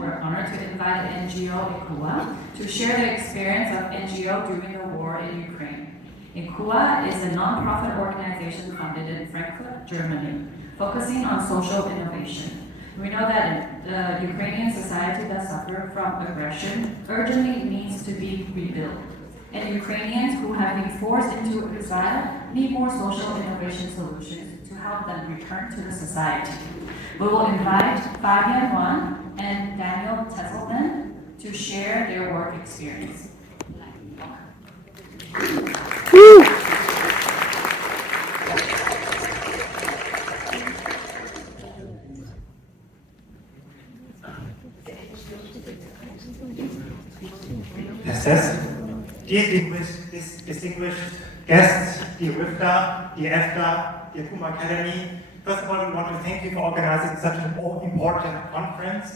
we're honored to invite NGO Ikua to share their experience of NGO during the war in Ukraine. Ikua is a non-profit organization founded in Frankfurt, Germany, focusing on social innovation. We know that the Ukrainian society that suffers from aggression urgently needs to be rebuilt. And Ukrainians who have been forced into exile need more social innovation solutions to help them return to the society. We will invite Fabian, Nguyen, and Daniel Twisselmann to share their work experience. Distinguished guests, dear WIFTA, dear EFTA, dear Kuma Academy, first of all, we want to thank you for organizing such an important conference.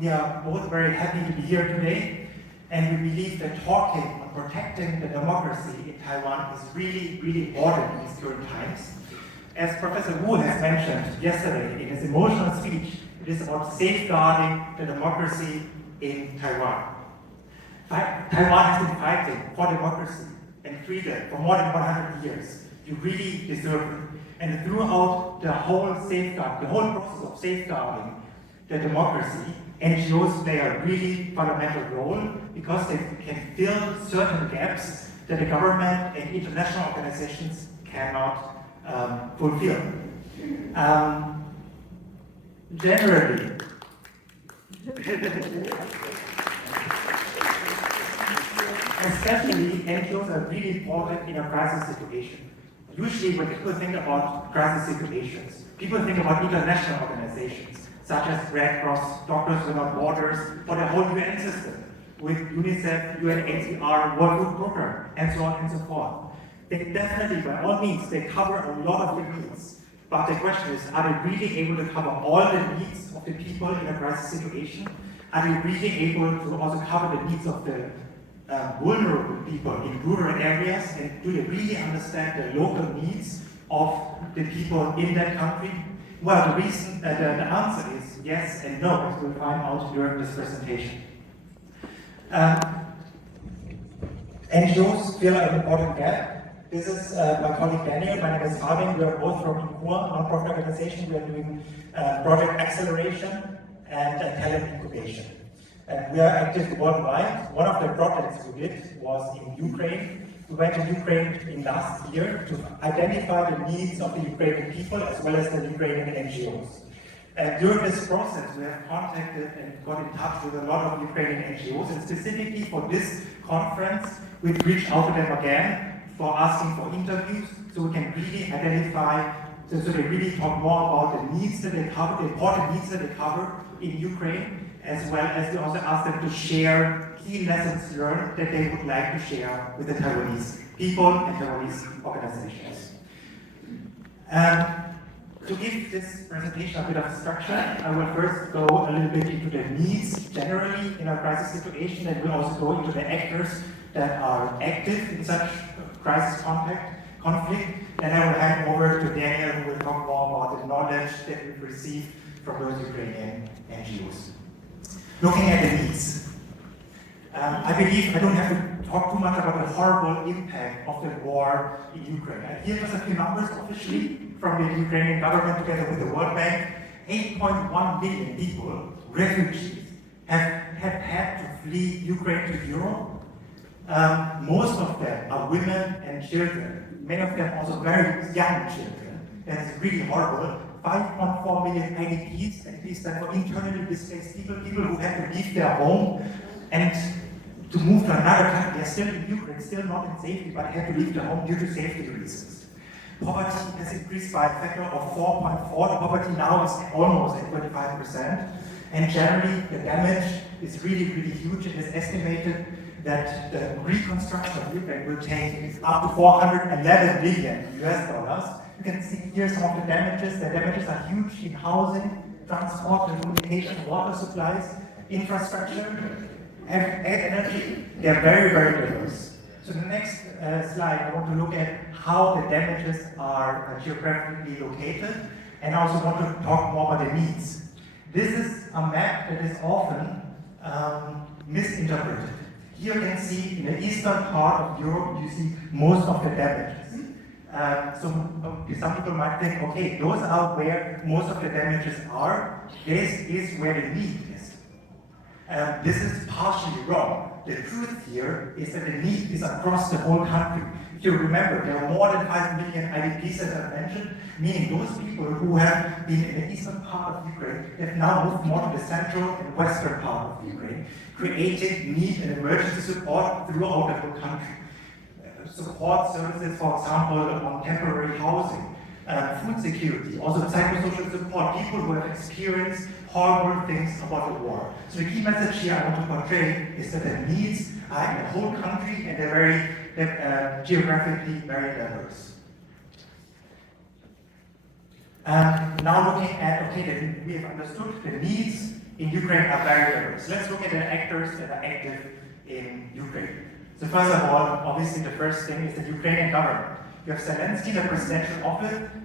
We are both very happy to be here today, and we believe that talking on protecting the democracy in Taiwan is really, really important in these current times. As Professor Wu has mentioned yesterday in his emotional speech, it is about safeguarding the democracy in Taiwan. Taiwan has been fighting for democracy and freedom for more than 100 years. You really deserve it. And throughout the whole process of safeguarding the democracy, NGOs play a really fundamental role because they can fill certain gaps that the government and international organizations cannot fulfill. Generally, especially NGOs are really important in a crisis situation. Usually when people think about crisis situations, people think about international organizations, such as Red Cross, Doctors Without Borders, or the whole UN system, with UNICEF, UNHCR, World Food Programme, and so on and so forth. They definitely, by all means, they cover a lot of the needs. But the question is, are they really able to cover all the needs of the people in a crisis situation? Are they really able to also cover the needs of the vulnerable people in rural areas, and do they really understand the local needs of the people in that country? Well, the answer is yes and no, as we'll find out during this presentation. NGOs fill an important gap. This is my colleague Daniel, my name is Fabian, we are both from Nguyen, a non-profit organization. We are doing project acceleration and talent incubation. And we are active worldwide. One of the projects we did was in Ukraine. We went to Ukraine in last year to identify the needs of the Ukrainian people as well as the Ukrainian NGOs. And during this process, we have contacted and got in touch with a lot of Ukrainian NGOs, and specifically for this conference, we've reached out to them again for asking for interviews so we can really identify, so they really talk more about the needs that they cover, the important needs that they cover in Ukraine, as well as we also ask them to share key lessons learned that they would like to share with the Taiwanese people and Taiwanese organizations. To give this presentation a bit of structure, I will first go a little bit into the needs generally in a crisis situation, and we'll also go into the actors that are active in such crisis conflict. Then I will hand over to Daniel, who will talk more about the knowledge that we've received from those Ukrainian NGOs. Looking at the needs, I believe I don't have to talk too much about the horrible impact of the war in Ukraine. Here are just a few numbers officially from the Ukrainian government together with the World Bank. 8.1 million people, refugees, have had to flee Ukraine to Europe. Most of them are women and children. Many of them also very young children. That's really horrible. 5.4 million IDPs, and these stand for internally displaced people, people who have to leave their home and to move to another country. They're still in Ukraine, still not in safety, but have to leave their home due to safety reasons. Poverty has increased by a factor of 4.4. The poverty now is almost at 25%. And generally, the damage is really, really huge. It is estimated that the reconstruction of Ukraine will take up to $411 billion US. You can see here some of the damages. The damages are huge in housing, transport, communication, water supplies, infrastructure, and energy. They are very, very diverse. So the next slide, I want to look at how the damages are geographically located, and I also want to talk more about the needs. This is a map that is often misinterpreted. Here you can see in the eastern part of Europe, you see most of the damages. Some people might think, okay, those are where most of the damages are. This is where the need is. This is partially wrong. The truth here is that the need is across the whole country. If you remember, there are more than 5 million IDPs, as I mentioned, meaning those people who have been in the eastern part of Ukraine have now moved more to the central and western part of Ukraine, creating need and emergency support throughout the whole country. Support services, for example, on temporary housing, food security, also psychosocial support, people who have experienced horrible things about the war. So the key message here I want to portray is that the needs are in the whole country and they're very geographically very diverse. Now looking at, okay, we have understood the needs in Ukraine are very diverse. Let's look at the actors that are active in Ukraine. So first of all, obviously the first thing is the Ukrainian government. You have Zelensky, the presidential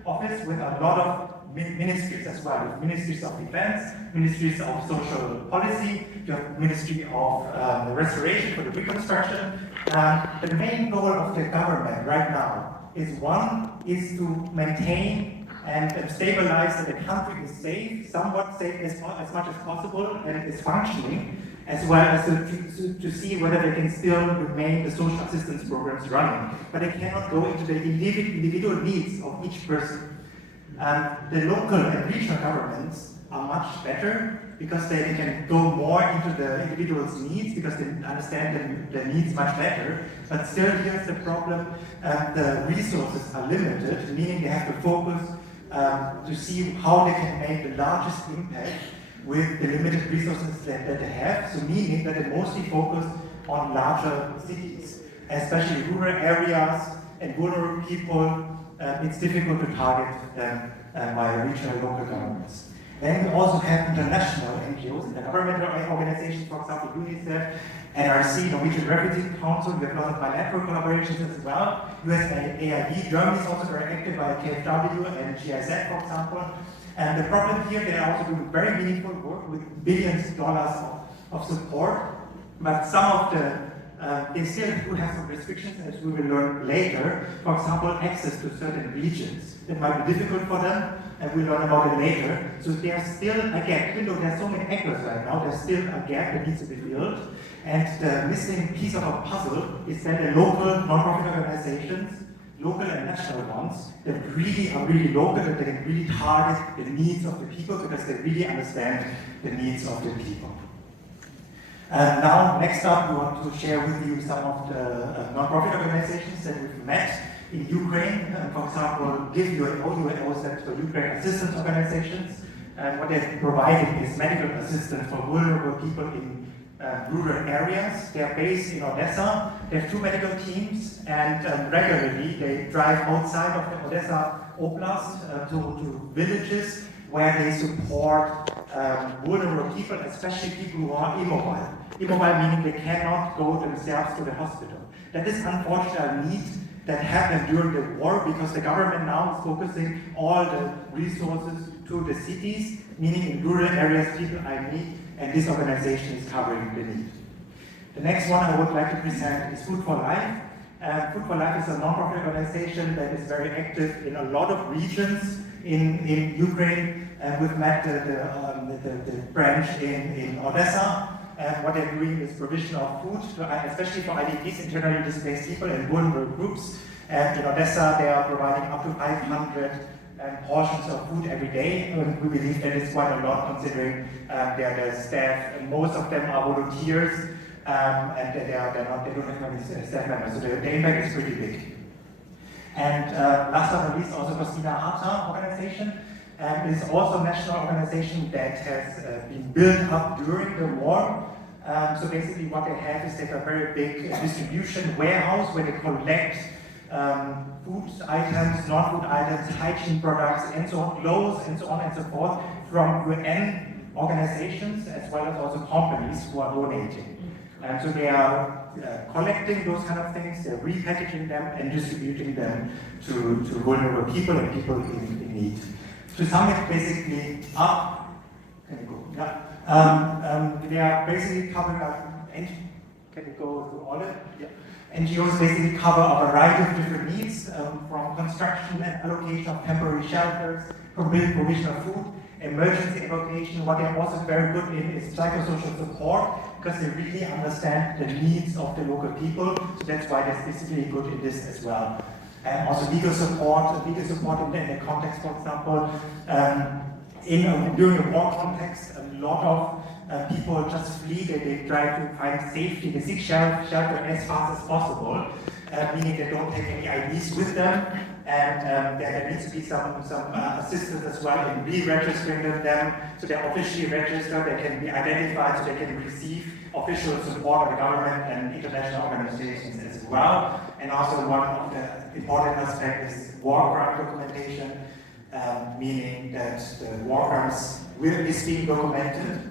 office with a lot of ministries as well. Ministries of defense, ministries of social policy, you have ministry of restoration for the reconstruction. The main goal of the government right now is to maintain and stabilize that the country is safe, somewhat safe as much as possible, and is functioning, as well as to see whether they can still remain the social assistance programs running. But they cannot go into the individual needs of each person. The local and regional governments are much better because they can go more into the individual's needs because they understand the needs much better. But still, here's the problem: the resources are limited, meaning they have to focus to see how they can make the largest impact with the limited resources that they have. So meaning that they mostly focus on larger cities, especially rural areas and vulnerable people. It's difficult to target them by regional and local governments. Then we also have international NGOs, intergovernmental organizations, for example, UNICEF, NRC, Norwegian Refugee Council. We have a lot of bilateral collaborations as well. USAID, Germany is also very active by KfW and GIZ, for example. And the problem here, they are also doing very meaningful work with billions of dollars of support. But some of they still do have some restrictions, as we will learn later. For example, access to certain regions. That might be difficult for them, and we'll learn about it later. So there's still a gap. Even though there's so many actors right now, there's still a gap that needs to be filled. And the missing piece of a puzzle is that the local non-profit organizations, local and national ones, that are really local, that they can really target the needs of the people because they really understand the needs of the people. Now, next up, we want to share with you some of the non-profit organizations that we've met in Ukraine. For example, UNO stands for Ukraine Assistance Organizations. And what they're providing is medical assistance for vulnerable people in rural areas. They're based in Odessa. They have 2 medical teams, and regularly they drive outside of the Odessa Oblast to villages where they support vulnerable people, especially people who are immobile. Immobile meaning they cannot go themselves to the hospital. That is unfortunately a need that happened during the war because the government now is focusing all the resources to the cities, meaning in rural areas people are in need, and this organization is covering the need. The next one I would like to present is Food for Life. Food for Life is a non-profit organization that is very active in a lot of regions in Ukraine. We've met the branch in Odessa. And what they're doing is provision of food, especially for IDPs, internally displaced people and vulnerable groups. And in Odessa, they are providing up to 500 portions of food every day. And we believe that is quite a lot considering their staff, and most of them are volunteers, and they don't have many staff members, so the impact is pretty big. And last but not least, also Christina Harta organization. It is also a national organization that has been built up during the war. So basically what they have is they have a very big distribution warehouse where they collect food items, non-food items, hygiene products, and so on, clothes, and so on and so forth, from UN organizations as well as also companies who are donating. So they are collecting those kind of things, they're repackaging them and distributing them to vulnerable people and people in need. To sum it basically up, Can you go? They are basically covering can you go through all of it? Yeah. NGOs basically cover a variety of different needs, from construction and allocation of temporary shelters, provision of food, emergency evacuation. What they're also very good in is psychosocial support, because they really understand the needs of the local people. So that's why they're specifically good in this as well. And also legal support in the context, for example, during the war context, a lot of people just flee, they try to find safety, they seek shelter as fast as possible, meaning they don't take any IDs with them, and there needs to be some assistance as well in re-registering them, so they're officially registered, they can be identified, so they can receive official support of the government and international organizations as well. And also one of the important aspects is war crime documentation, meaning that the war crimes is being documented,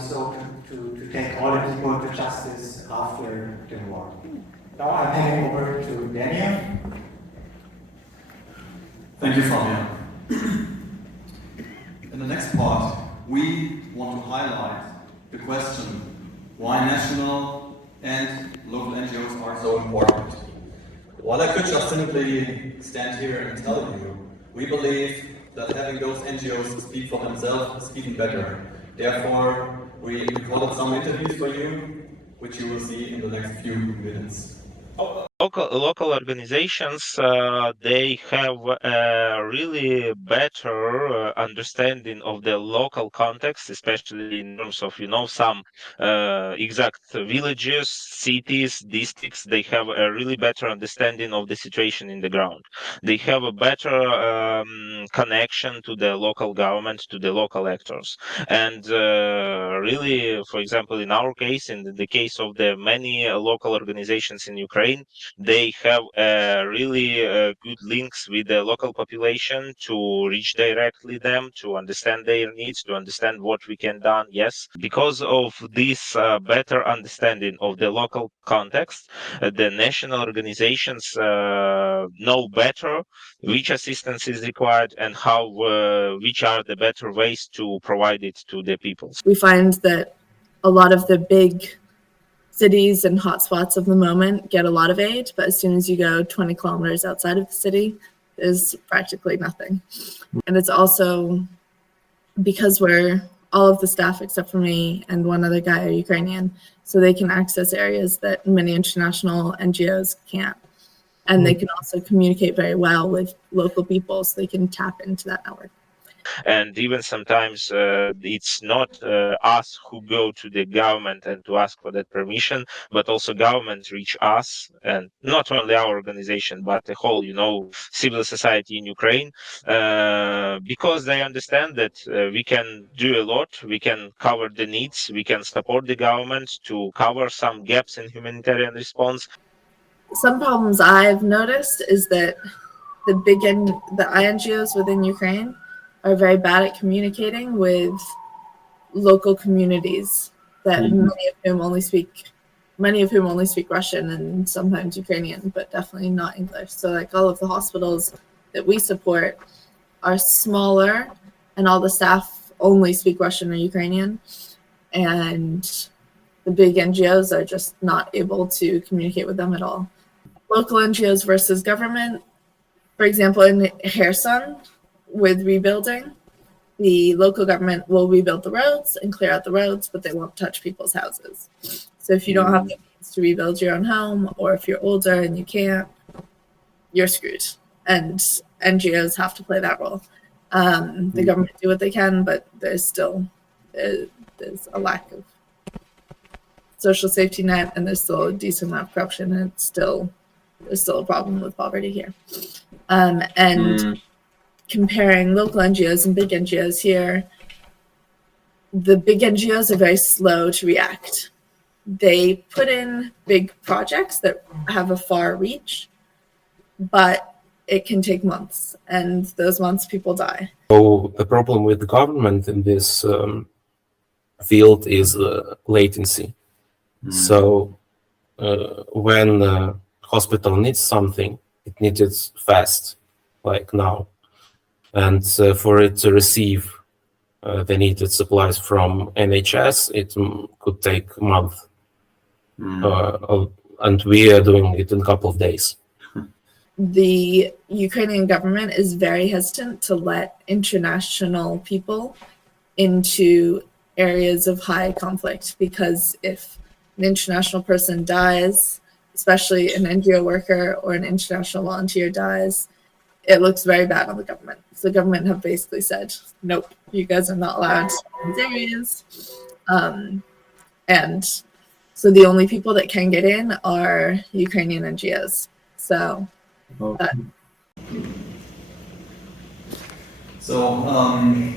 so to take all the people to justice after the war. Now I'm handing over to Daniel. Thank you, Fabian. In the next part, we want to highlight the question why national and local NGOs are so important. While I could just simply stand here and tell you, we believe that having those NGOs speak for themselves is even better. Therefore, we recorded some interviews for you, which you will see in the next few minutes. Local organizations, they have a really better understanding of the local context, especially in terms of, some exact villages, cities, districts. They have a really better understanding of the situation in the ground. They have a better connection to the local government, to the local actors. And really, for example, in our case, in the case of the many local organizations in Ukraine, they have really good links with the local population to reach directly them, to understand their needs, to understand what we can do. Yes, because of this better understanding of the local context, the national organizations know better which assistance is required and how, which are the better ways to provide it to the people. We find that a lot of the big cities and hotspots of the moment get a lot of aid, but as soon as you go 20 kilometers outside of the city, there's practically nothing. And it's also because all of the staff except for me and one other guy are Ukrainian, so they can access areas that many international NGOs can't. And they can also communicate very well with local people, so they can tap into that network. And even sometimes it's not us who go to the government and to ask for that permission, but also government reach us, and not only our organization, but the whole, civil society in Ukraine, because they understand that we can do a lot, we can cover the needs, we can support the government to cover some gaps in humanitarian response. Some problems I've noticed is that the INGOs within Ukraine are very bad at communicating with local communities that many of whom only speak Russian and sometimes Ukrainian, but definitely not English. So like all of the hospitals that we support are smaller and all the staff only speak Russian or Ukrainian, and the big NGOs are just not able to communicate with them at all. Local NGOs versus government, for example, in Kherson, with rebuilding, the local government will rebuild the roads and clear out the roads, but they won't touch people's houses. So if you don't have the means to rebuild your own home, or if you're older and you can't, you're screwed. And NGOs have to play that role. The government do what they can, but there's a lack of social safety net, and there's still a decent amount of corruption, and there's still a problem with poverty here. Comparing local NGOs and big NGOs here, the big NGOs are very slow to react. They put in big projects that have a far reach, but it can take months, and those months people die. So the problem with the government in this field is latency. So when the hospital needs something, it needs it fast, like now. And for it to receive they needed supplies from NHS, it could take a month. And we are doing it in a couple of days. The Ukrainian government is very hesitant to let international people into areas of high conflict, because if an international person dies, especially an NGO worker or an international volunteer dies, it looks very bad on the government. So the government have basically said, nope, you guys are not allowed in these areas. And so the only people that can get in are Ukrainian NGOs. So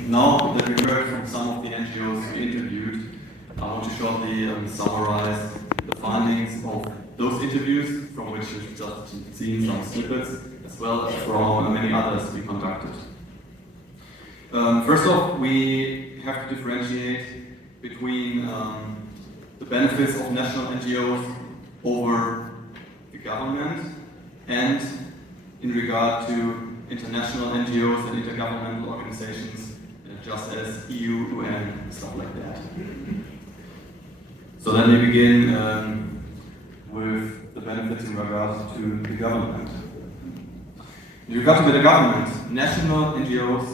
now that we heard from some of the NGOs we interviewed, I want to shortly summarize the findings of those interviews, from which we've just seen some snippets, as well as from many others we conducted. First off, we have to differentiate between the benefits of national NGOs over the government, and in regard to international NGOs and intergovernmental organizations, just as EU, UN, stuff like that. So let me begin with the benefits in regards to the government. In regard to the government, national NGOs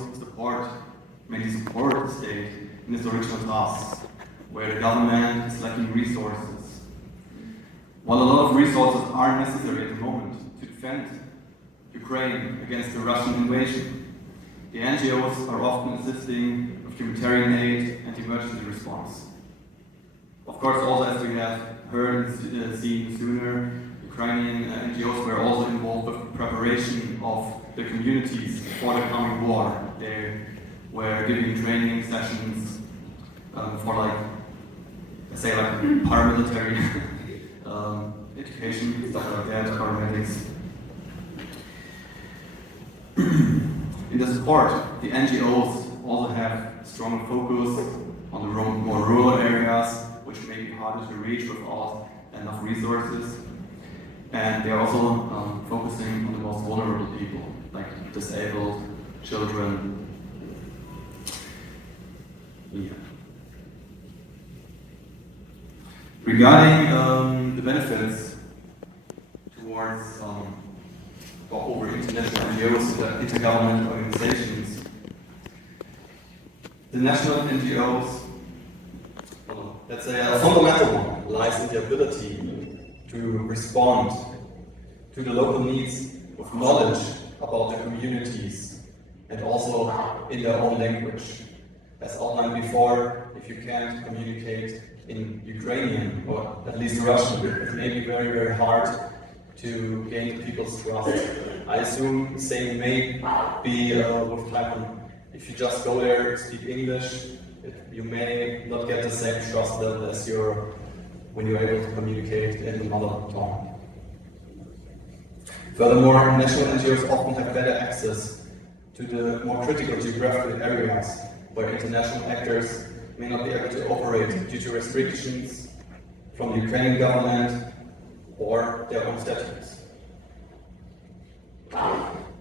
mainly support the state in its original tasks, where the government is lacking resources. While a lot of resources are necessary at the moment to defend Ukraine against the Russian invasion, the NGOs are often assisting with humanitarian aid and emergency response. Of course, also as we have heard and seen sooner, Ukrainian NGOs were also involved with the preparation of the communities for the coming war. They were giving training sessions for paramilitary education, stuff like that, paramedics. In the support, the NGOs also have strong focus on the more rural areas, which may be harder to reach without enough resources. And they are also focusing on the most vulnerable people, like disabled, children. Yeah. Regarding the benefits towards or over international NGOs and intergovernmental organizations, the national NGOs, let's say a fundamental one, lies in the ability to respond to the local needs with knowledge about the communities and also in their own language. As outlined before, if you can't communicate in Ukrainian or at least Russian, it may be very, very hard to gain people's trust. I assume the same may be with Taiwan. If you just go there, speak English, you may not get the same trust level as when you're able to communicate in another tongue. Furthermore, national NGOs often have better access to the more critical geographical areas where international actors may not be able to operate due to restrictions from the Ukrainian government or their own statutes.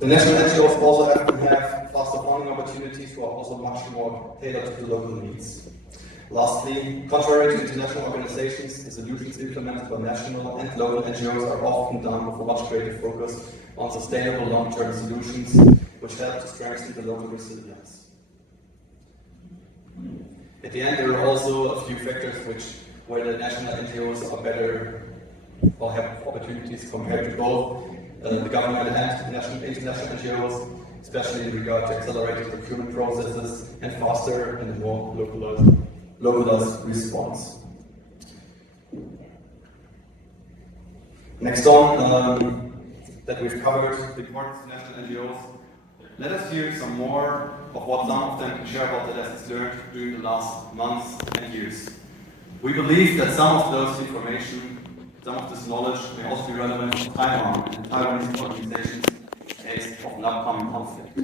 The national NGOs also often have faster funding opportunities who are also much more tailored to the local needs. Lastly, contrary to international organizations, the solutions implemented by national and local NGOs are often done with a much greater focus on sustainable long-term solutions, which help to strengthen the local resilience. At the end, there are also a few factors where the national NGOs are better or have opportunities compared to both the government and international NGOs, especially in regard to accelerated procurement processes and faster and more localized response. Next on, that we've covered the importance of national NGOs, let us hear some more of what some of them can share about the lessons learned during the last months and years. We believe that some of those information, some of this knowledge may also be relevant to Taiwan and Taiwanese organizations in case of an upcoming conflict.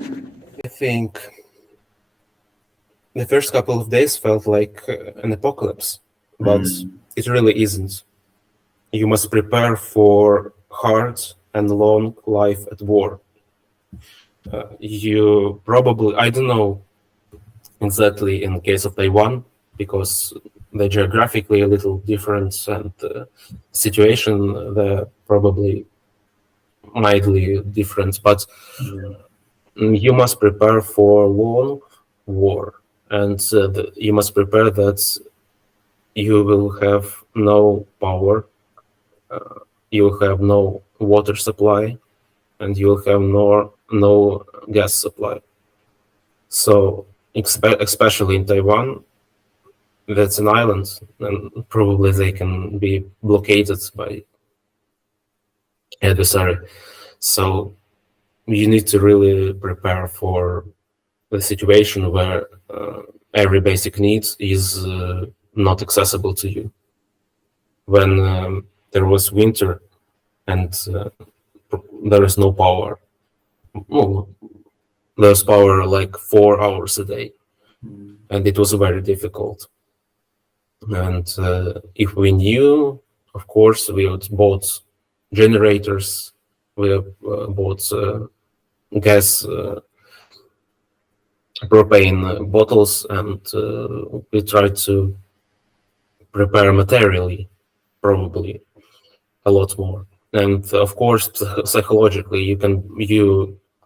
I think the first couple of days felt like an apocalypse, but it really isn't. You must prepare for hard and long life at war. You probably, I don't know exactly in case of Taiwan, because they're geographically a little different and situation they're probably mildly different, but you must prepare for long war, and you must prepare that you will have no power, you'll have no water supply, and you'll have no gas supply. So especially in Taiwan, that's an island, and probably they can be blockaded by adversary. So you need to really prepare for the situation where every basic need is not accessible to you. When there was winter and there is no power, well, there's power like 4 hours a day, and it was very difficult. And if we knew, of course, we would bought generators, we bought gas, propane bottles, and we tried to prepare materially, probably a lot more. And of course, psychologically, you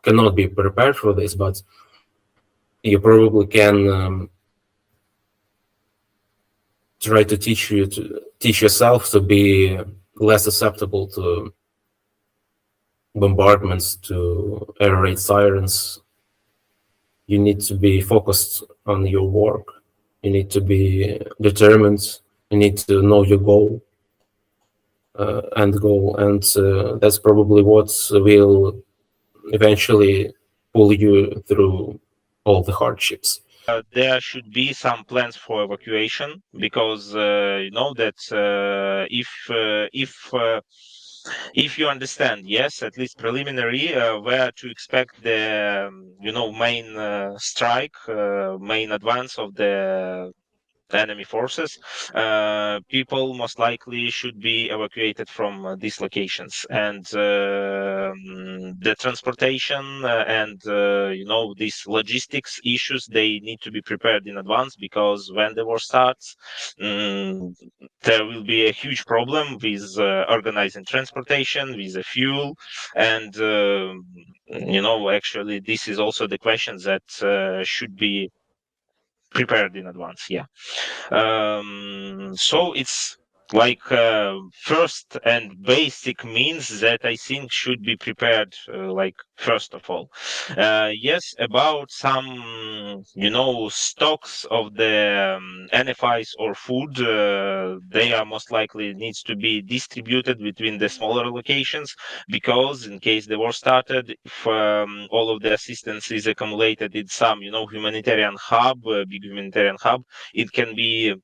cannot be prepared for this, but you probably can try to teach yourself to be less susceptible to bombardments, to air raid sirens. You need to be focused on your work. You need to be determined. You need to know your goal, and that's probably what will eventually pull you through all the hardships. There should be some plans for evacuation, because you know that if you understand, yes, at least preliminary, where to expect the main strike, main advance of the enemy forces, people most likely should be evacuated from these locations, and the transportation and these logistics issues, they need to be prepared in advance, because when the war starts, there will be a huge problem with organizing transportation, with the fuel, and actually this is also the question that should be prepared in advance. So it's like first and basic means that I think should be prepared, like first of all. Yes, about some stocks of the NFIs or food, they are most likely needs to be distributed between the smaller locations, because in case the war started, if all of the assistance is accumulated in some humanitarian hub, big humanitarian hub, it can be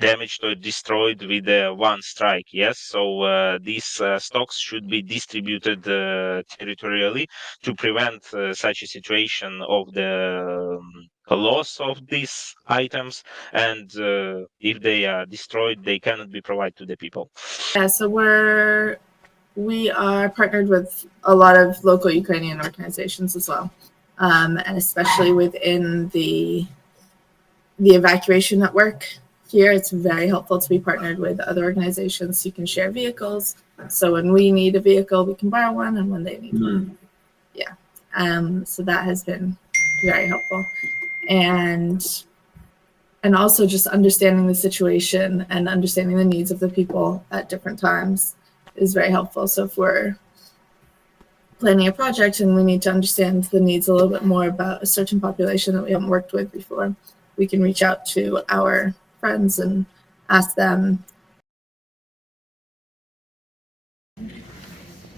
damaged or destroyed with one strike. Yes, so these stocks should be distributed territorially to prevent such a situation of the loss of these items, and if they are destroyed, they cannot be provided to the people. Yeah, so we are partnered with a lot of local Ukrainian organizations as well, and especially within the evacuation network. Here, it's very helpful to be partnered with other organizations. You can share vehicles. So when we need a vehicle, we can borrow one, and when they need one. Yeah. So that has been very helpful. And also just understanding the situation and understanding the needs of the people at different times is very helpful. So if we're planning a project and we need to understand the needs a little bit more about a certain population that we haven't worked with before, we can reach out to our friends and ask them.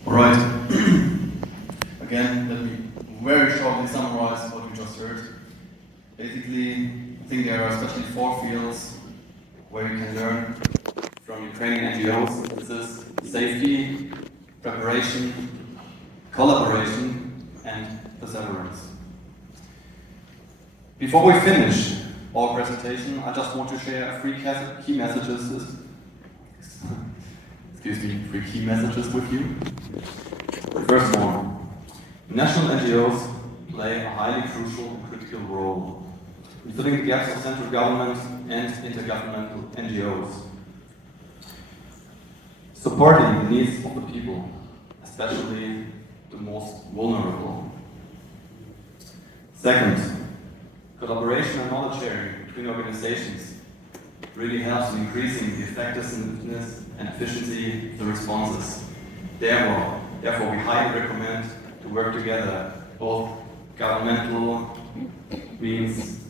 All right. Again, let me very shortly summarize what we just heard. Basically, I think there are especially 4 fields where you can learn from Ukrainian NGOs. This is safety, preparation, collaboration, and perseverance. Before we finish our presentation, I just want to share 3 key messages. Excuse me, 3 key messages with you. The first one: national NGOs play a highly crucial and critical role. in filling the gaps of central government and intergovernmental NGOs, supporting the needs of the people, especially the most vulnerable. Second, collaboration and knowledge sharing between organizations really helps in increasing the effectiveness and efficiency of the responses. Therefore, we highly recommend to work together, both governmental means,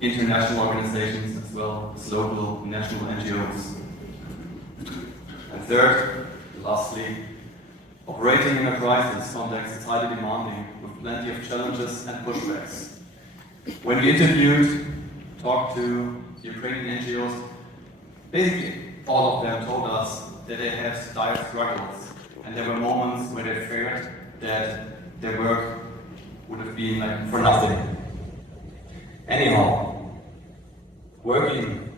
international organizations, as well as local and national NGOs. And third, lastly, operating in a crisis context is highly demanding, with plenty of challenges and pushbacks. When we talked to the Ukrainian NGOs, basically all of them told us that they had dire struggles, and there were moments where they feared that their work would have been like for nothing. Anyhow, working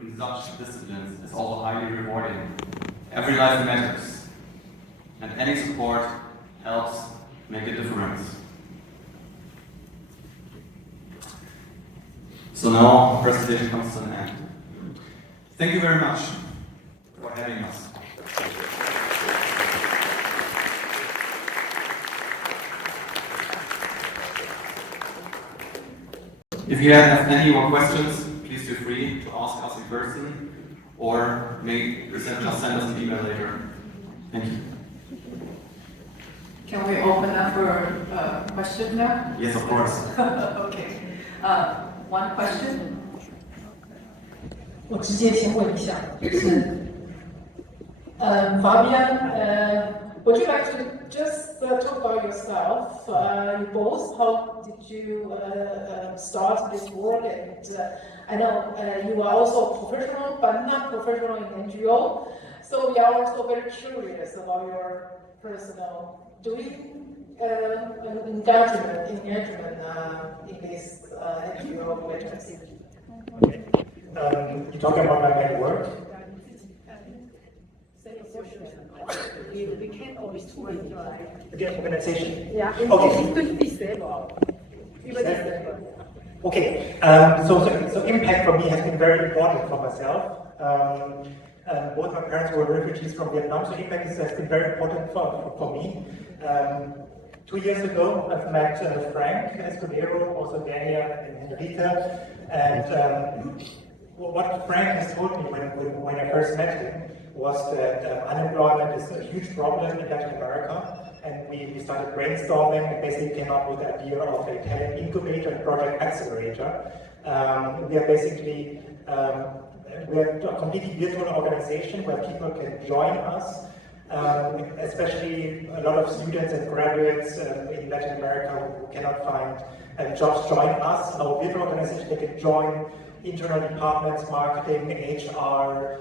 in such disciplines is also highly rewarding. Every life matters, and any support helps make a difference. So now the presentation comes to an end. Thank you very much for having us. If you have any more questions, please feel free to ask us in person, or just send us an email later. Thank you. Can we open up for questions now? Yes, of course. Okay. One question. 我直接先问一下，Fabian, would you like to just talk about yourself? You both, how did you start this work? And I know you are also a professional, but not professional in NGO. So we are also very curious about your personal doing engagement in this NGO agency. Okay. You're talking about my main work? We can always do it. The organization? Yeah. Okay. So impact for me has been very important for myself. Both my parents were refugees from Vietnam, so impact has been very important for me. 2 years ago, I've met Frank Escudero, also Daniel and Rita, and what Frank has told me when I first met him was that unemployment is a huge problem in Latin America, and we started brainstorming and basically came up with the idea of a talent incubator and project accelerator. We are basically we're a completely virtual organization where people can join us. Especially a lot of students and graduates in Latin America who cannot find jobs join us. Our virtual organization, they can join internal departments, marketing, HR,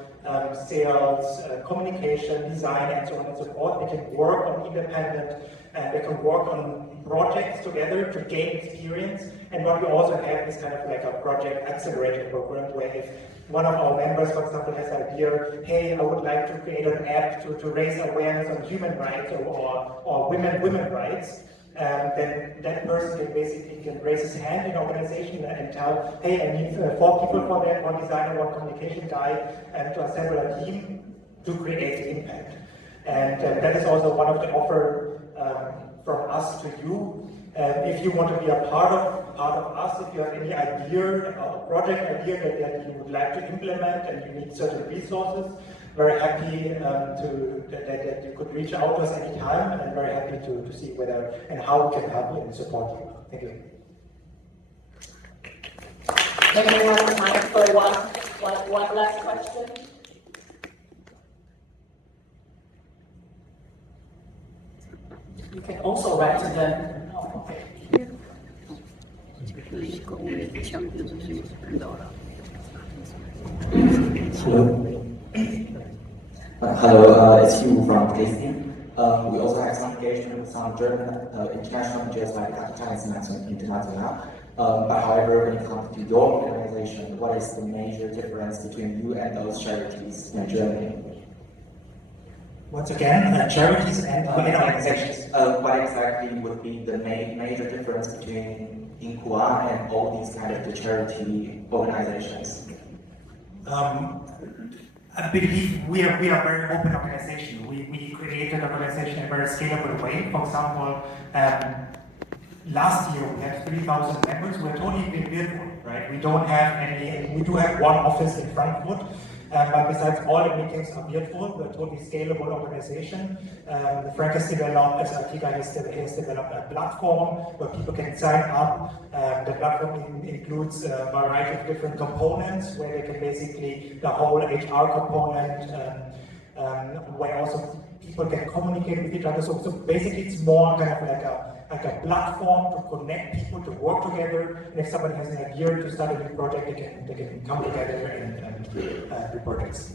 sales, communication, design, and so on and so forth. They can work on independent, and they can work on projects together to gain experience. And what we also have is kind of like a project accelerator program where if one of our members, for example, has an idea, hey, I would like to create an app to raise awareness on human rights or women rights, then that person can raise his hand in the organization and tell, hey, I need 4 people for that, 1 designer, 1 communication guy, and to assemble a team to create the impact. And that is also one of the offer from us to you. If you want to be a part of us, if you have any idea, a project idea that you would like to implement and you need certain resources, very happy that you could reach out to us anytime, and I'm very happy to see whether and how we can help and support you. Thank you. Anyone have time for one last question? You can also write to them. Hello, it's Hugh from Twisselmann. We also have some engagement with some German international NGOs like Twisselmann International. But however, when it comes to your organization, what is the major difference between you and those charities in Germany? Once again, charities and organizations. What exactly would be the major difference between in Kua and all these kind of the charity organizations? I believe we are a very open organization. We created an organization in a very scalable way. For example, last year we had 3,000 members. We're totally virtual, right? We don't have any. We do have one office in Frankfurt, but besides all the meetings are virtual. We're a totally scalable organization. Frank has developed, as IT guy has developed a platform where people can sign up. The platform includes a variety of different components where they can basically, the whole HR component, where also people can communicate with each other. So basically it's more kind of like a platform to connect people to work together. And if somebody has an idea to start a new project, they can come together and do projects.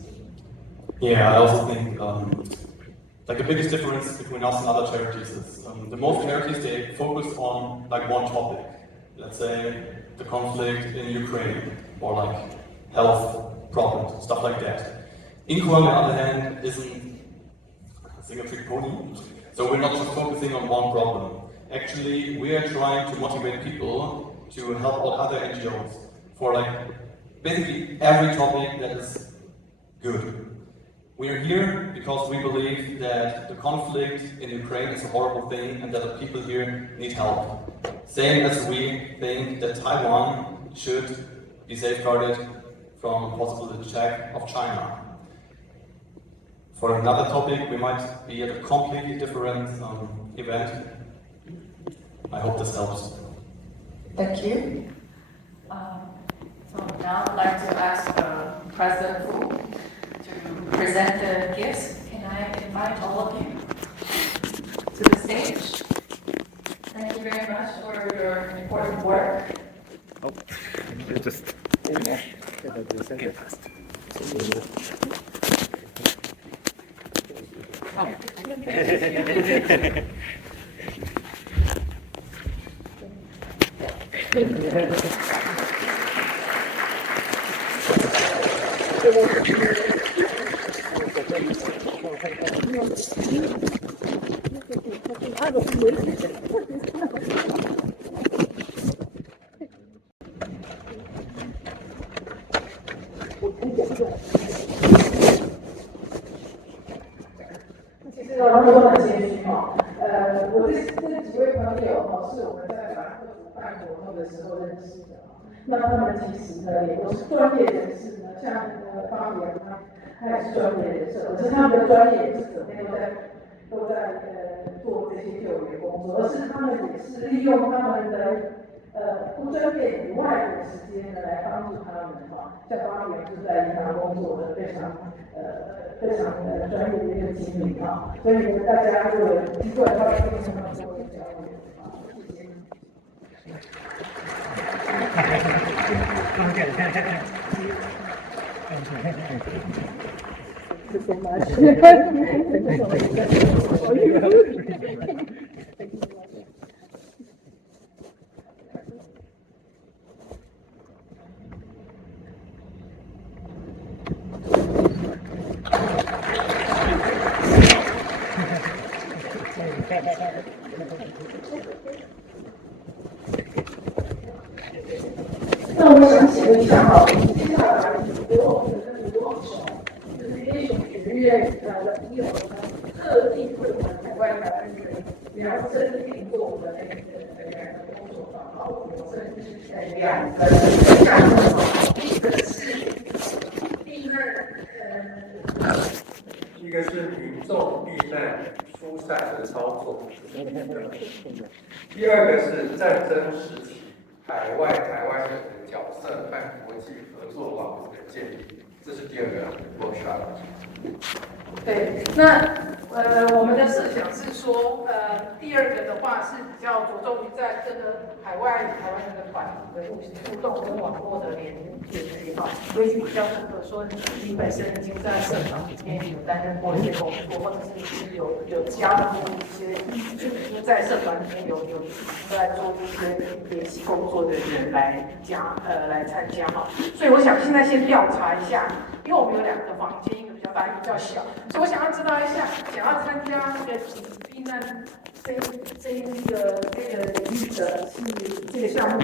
Yeah, I also think like the biggest difference between us and other charities is the most charities, they focus on like one topic. Let's say the conflict in Ukraine or like health problems, stuff like that. Inco, on the other hand, isn't a single-trick pony. So we're not just focusing on one problem. Actually, we are trying to motivate people to help out other NGOs for like basically every topic that is good. We are here because we believe that the conflict in Ukraine is a horrible thing and that the people here need help. Same as we think that Taiwan should be safeguarded from a possible attack of China. For another topic, we might be at a completely different event. I hope this helps. Thank you. So now I'd like to ask President Fu to present the gifts. Can I invite all of you to the stage? Thank you very much for your important work. Just get past.我很谦虚哈，我这几位朋友哈是我们在法克福办活动的时候认识的，那他们其实呢也都是专业人士呢，像Fabian他也是专业人士，可是他们的专业不是整天都在做这些救援工作，而是他们也是利用他们的不专业以外的时间呢来帮助他们哈，像Fabian是在银行工作的非常专业的一个经理啊，所以大家如果有机会的话，也可以跟他们多交流啊，谢谢。那我想请问一下哈，接下来我们的流往手，就是英雄学院的朋友呢，特地会往海外来量身定做的那个工作坊，然后我们是2个项目，一个是避难，一个是民众避难疏散的操作，第二个是战争时期台湾人的角色和国际合作网络的建立，这是第二个workshop。对，那我们的设想是说，第二个的话是比较着重于在这个台湾人的团体的互动跟网络的连接哈，所以比较适合说你本身已经在社团里面有担任过一些工作，或者是有加入一些就是在社团里面有在做一些联系工作的人来参加哈。所以我想现在先调查一下，因为我们有2个房间，一个反应比较小，所以我想要知道一下，想要参加那个避难这个领域的是这个项目